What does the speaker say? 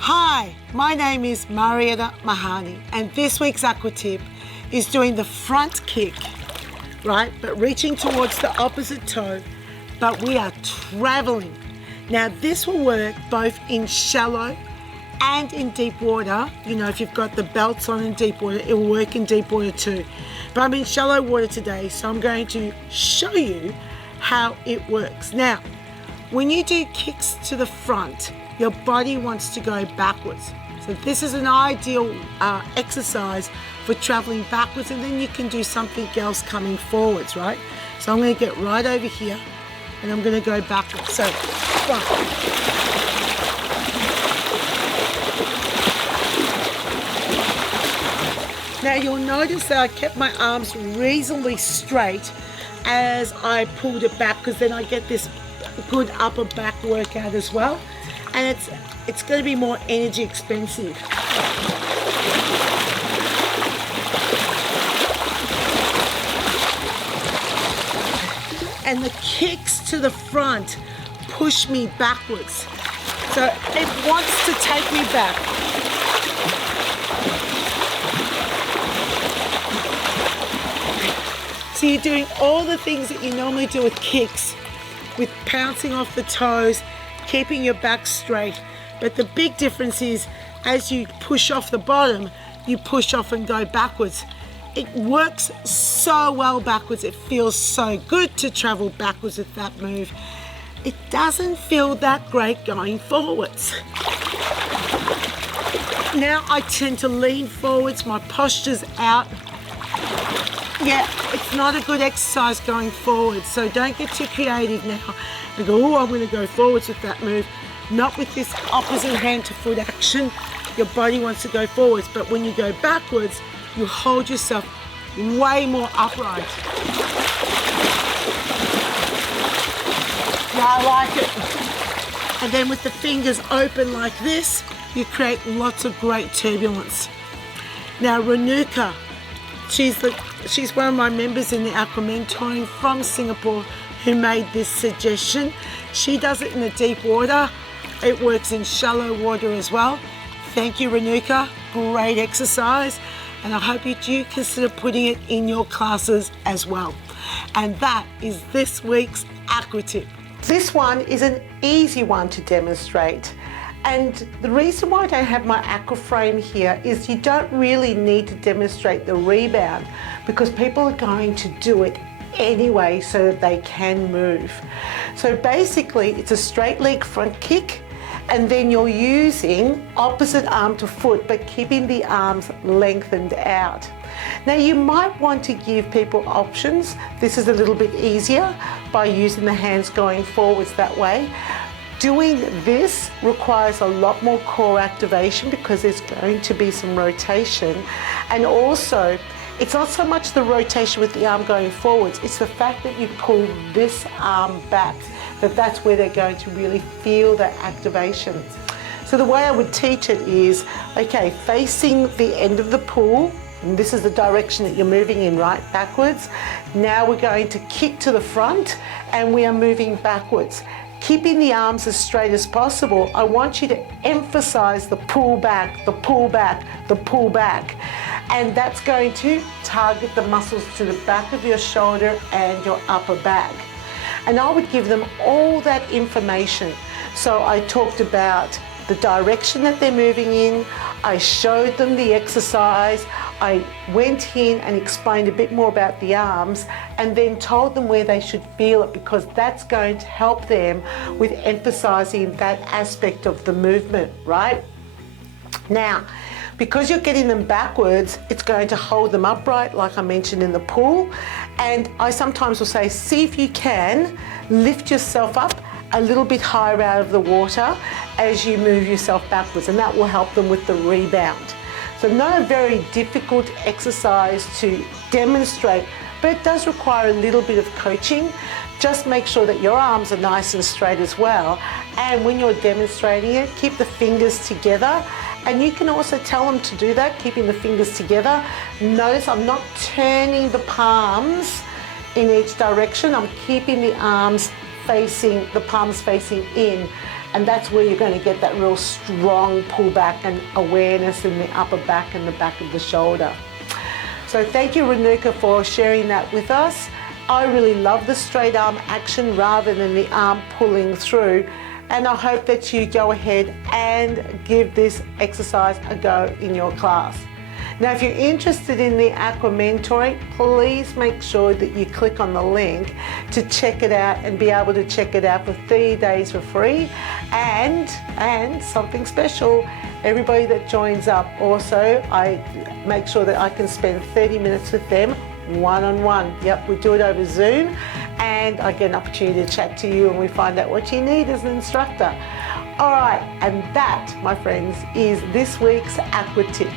Hi, my name is Marietta Mehanni, and this week's Aqua Tip is doing the front kick, right? But reaching towards the opposite toe, but we are traveling. Now this will work both in shallow and in deep water. You know, if you've got the belts on in deep water, it will work in deep water too. But I'm in shallow water today, so I'm going to show you how it works. Now, when you do kicks to the front, your body wants to go backwards. So this is an ideal exercise for traveling backwards, and then you can do something else coming forwards, right? So I'm going to get right over here and I'm going to go backwards. So front. Now you'll notice that I kept my arms reasonably straight as I pulled it back, because then I get this good upper back workout as well. And it's going to be more energy expensive. And the kicks to the front push me backwards. So it wants to take me back. So you're doing all the things that you normally do with kicks, with pouncing off the toes, keeping your back straight. But the big difference is, as you push off the bottom, you push off and go backwards. It works so well backwards. It feels so good to travel backwards with that move. It doesn't feel that great going forwards. Now I tend to lean forwards, my posture's out. Yeah, it's not a good exercise going forward, so don't get too creative now and go, oh, I'm going to go forwards with that move. Not with this opposite hand to foot action. Your body wants to go forwards, but when you go backwards, you hold yourself way more upright. Yeah, I like it. And then with the fingers open like this, you create lots of great turbulence. Now Renuka, she's one of my members in the Aqua Mentoring from Singapore who made this suggestion. She does it in the deep water. It works in shallow water as well. Thank you, Renuka. Great exercise. And I hope you do consider putting it in your classes as well. And that is this week's Aqua Tip. This one is an easy one to demonstrate. And the reason why I don't have my aqua frame here is you don't really need to demonstrate the rebound, because people are going to do it anyway so that they can move. So basically it's a straight leg front kick, and then you're using opposite arm to foot but keeping the arms lengthened out. Now you might want to give people options. This is a little bit easier by using the hands going forwards that way. Doing this requires a lot more core activation because there's going to be some rotation, and also it's not so much the rotation with the arm going forwards, it's the fact that you pull this arm back, that's where they're going to really feel that activation. So the way I would teach it is, okay, facing the end of the pool, and this is the direction that you're moving in, right, backwards. Now we're going to kick to the front and we are moving backwards. Keeping the arms as straight as possible, I want you to emphasize the pull back, the pull back, the pull back. And that's going to target the muscles to the back of your shoulder and your upper back. And I would give them all that information. So I talked about the direction that they're moving in, I showed them the exercise, I went in and explained a bit more about the arms, and then told them where they should feel it, because that's going to help them with emphasizing that aspect of the movement, right? Now, because you're getting them backwards, it's going to hold them upright, like I mentioned in the pool. And I sometimes will say, see if you can lift yourself up a little bit higher out of the water as you move yourself backwards, and that will help them with the rebound. So not a very difficult exercise to demonstrate, but it does require a little bit of coaching. Just make sure that your arms are nice and straight as well. And when you're demonstrating it, keep the fingers together. And you can also tell them to do that, keeping the fingers together. Notice I'm not turning the palms in each direction. I'm keeping the arms facing, the palms facing in. And that's where you're going to get that real strong pullback and awareness in the upper back and the back of the shoulder. So thank you, Renuka, for sharing that with us. I really love the straight arm action rather than the arm pulling through. And I hope that you go ahead and give this exercise a go in your class. Now, if you're interested in the Aqua mentoring, please make sure that you click on the link to check it out and be able to check it out for 30 days for free. And something special, everybody that joins up also, I make sure that I can spend 30 minutes with them one-on-one. Yep, we do it over Zoom, and I get an opportunity to chat to you and we find out what you need as an instructor. All right, and that, my friends, is this week's Aqua Tip.